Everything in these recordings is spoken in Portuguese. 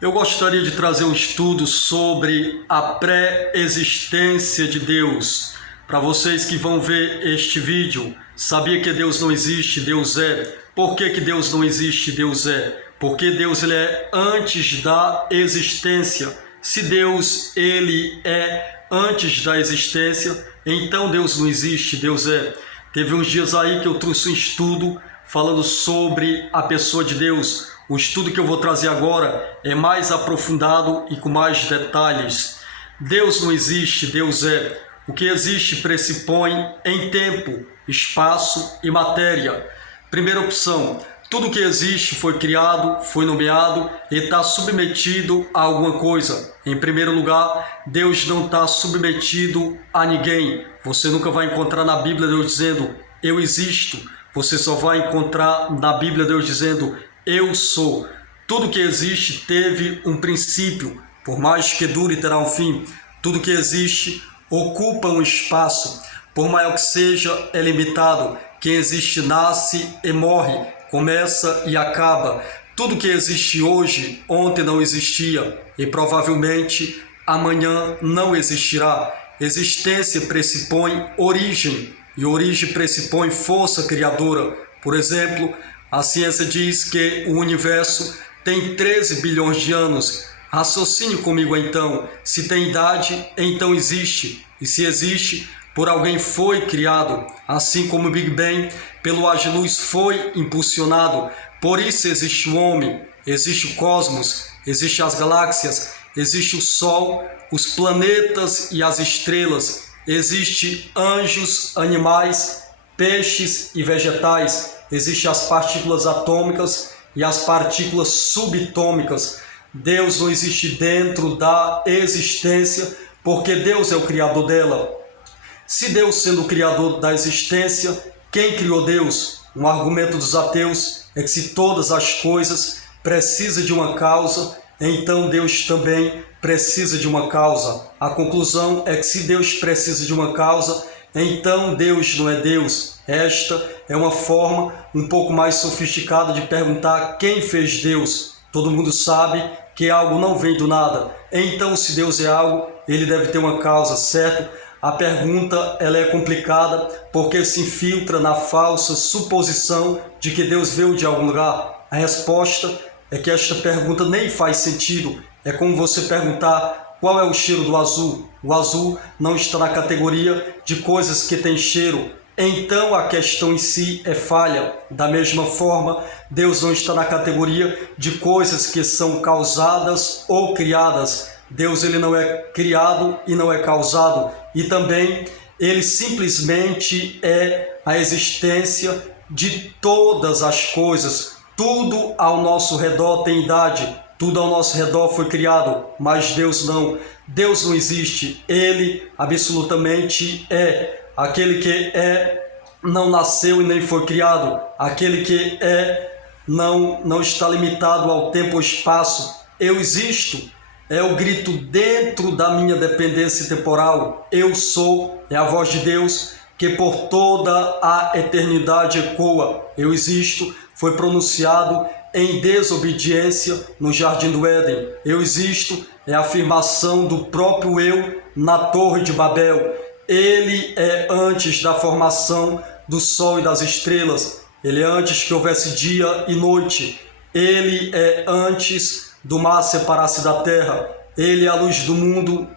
Eu gostaria de trazer um estudo sobre a pré-existência de Deus. Para vocês que vão ver este vídeo, sabia que Deus não existe, Deus é. Por que Deus não existe, Deus é? Porque Deus ele é antes da existência. Se Deus ele é antes da existência, então Deus não existe, Deus é. Teve uns dias aí que eu trouxe um estudo falando sobre a pessoa de Deus. O estudo que eu vou trazer agora é mais aprofundado e com mais detalhes. Deus não existe, Deus é. O que existe pressupõe em tempo, espaço e matéria. Primeira opção, tudo que existe foi criado, foi nomeado e está submetido a alguma coisa. Em primeiro lugar, Deus não está submetido a ninguém. Você nunca vai encontrar na Bíblia Deus dizendo, eu existo. Você só vai encontrar na Bíblia Deus dizendo, eu sou. Tudo que existe teve um princípio, por mais que dure terá um fim. Tudo que existe ocupa um espaço, por maior que seja, é limitado. Quem existe nasce e morre, começa e acaba. Tudo que existe hoje, ontem não existia e provavelmente amanhã não existirá. Existência pressupõe origem e origem pressupõe força criadora. Por exemplo, a ciência diz que o universo tem 13 bilhões de anos. Raciocine comigo então. Se tem idade, então existe. E se existe, por alguém foi criado. Assim como o Big Bang, pelo haz de luz foi impulsionado. Por isso existe o homem, existe o cosmos, existem as galáxias, existe o Sol, os planetas e as estrelas. Existem anjos, animais, peixes e vegetais. Existem as partículas atômicas e as partículas subatômicas. Deus não existe dentro da existência, porque Deus é o criador dela. Se Deus sendo o criador da existência, quem criou Deus? Um argumento dos ateus é que se todas as coisas precisam de uma causa, então Deus também precisa de uma causa. A conclusão é que se Deus precisa de uma causa, então Deus não é Deus. Esta é uma forma um pouco mais sofisticada de perguntar quem fez Deus. Todo mundo sabe que algo não vem do nada. Então, se Deus é algo, ele deve ter uma causa, certo? A pergunta ela é complicada porque se infiltra na falsa suposição de que Deus veio de algum lugar. A resposta é que esta pergunta nem faz sentido. É como você perguntar qual é o cheiro do azul. O azul não está na categoria de coisas que têm cheiro. Então a questão em si é falha. Da mesma forma, Deus não está na categoria de coisas que são causadas ou criadas. Deus ele não é criado e não é causado. E também ele simplesmente é a existência de todas as coisas. Tudo ao nosso redor tem idade. Tudo ao nosso redor foi criado, mas Deus não. Deus não existe. Ele absolutamente é. Aquele que é, não nasceu e nem foi criado. Aquele que é, não está limitado ao tempo ou espaço. Eu existo. É o grito dentro da minha dependência temporal. Eu sou. É a voz de Deus que por toda a eternidade ecoa. Eu existo. Foi pronunciado em desobediência no Jardim do Éden. Eu existo. É a afirmação do próprio eu na Torre de Babel. Ele é antes da formação do sol e das estrelas. Ele é antes que houvesse dia e noite. Ele é antes do mar separar-se da terra. Ele é a luz do mundo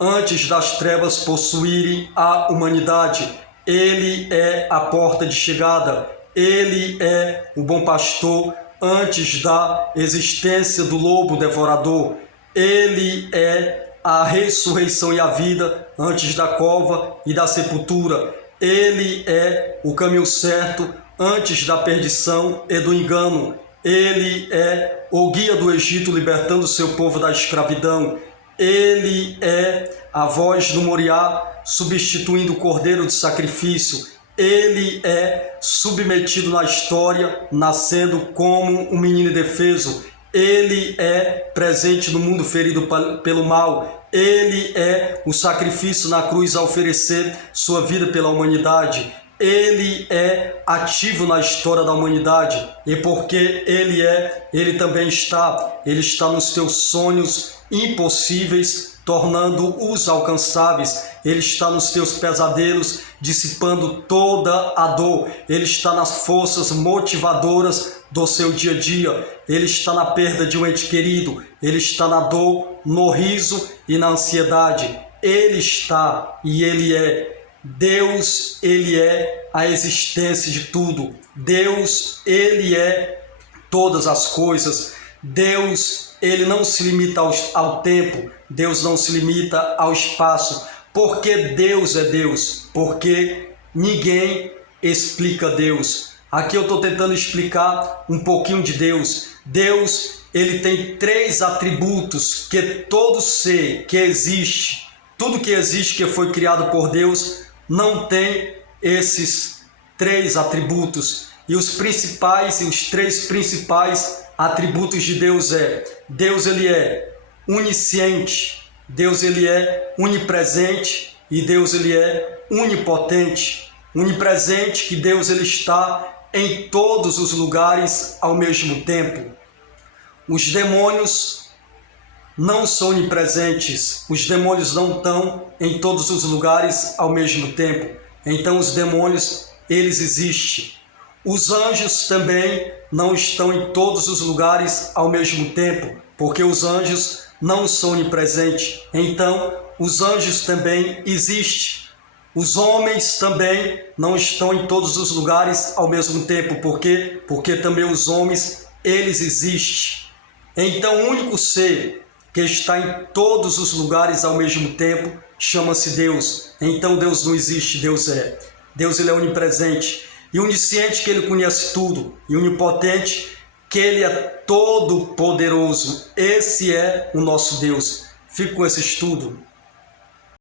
antes das trevas possuírem a humanidade. Ele é a porta de chegada. Ele é o bom pastor antes da existência do lobo devorador. Ele é a ressurreição e a vida antes da cova e da sepultura. Ele é o caminho certo antes da perdição e do engano. Ele é o guia do Egito libertando seu povo da escravidão. Ele é a voz do Moriá substituindo o cordeiro de sacrifício. Ele é submetido na história, nascendo como um menino indefeso. Ele é presente no mundo ferido pelo mal. Ele é o sacrifício na cruz a oferecer sua vida pela humanidade. Ele é ativo na história da humanidade. E porque Ele também está. Ele está nos teus sonhos impossíveis, tornando-os alcançáveis. Ele está nos teus pesadelos, dissipando toda a dor. Ele está nas forças motivadoras do seu dia a dia. Ele está na perda de um ente querido. Ele está na dor, no riso e na ansiedade. Ele está e Ele é. Deus, Ele é a existência de tudo. Deus, Ele é todas as coisas. Deus, Ele não se limita ao tempo. Deus não se limita ao espaço. Porque Deus é Deus. Porque ninguém explica Deus. Aqui eu estou tentando explicar um pouquinho de Deus. Deus, Ele tem 3 atributos que todo ser que existe, tudo que existe que foi criado por Deus, não tem esses 3 atributos. E os 3 principais atributos de Deus Deus ele é onisciente, Deus ele é onipresente e Deus ele é onipotente. Onipresente, que Deus ele está em todos os lugares ao mesmo tempo. Os demônios não são onipresentes, os demônios não estão em todos os lugares ao mesmo tempo. Então os demônios, eles existem. Os anjos também não estão em todos os lugares ao mesmo tempo, porque os anjos não são onipresentes. Então os anjos também existem. Os homens também não estão em todos os lugares ao mesmo tempo. Por quê? Porque também os homens, eles existem. Então o único ser que está em todos os lugares ao mesmo tempo chama-se Deus. Então Deus não existe, Deus é. Deus ele é onipresente e onisciente, que ele conhece tudo, e onipotente, que ele é todo poderoso. Esse é o nosso Deus. Fico com esse estudo.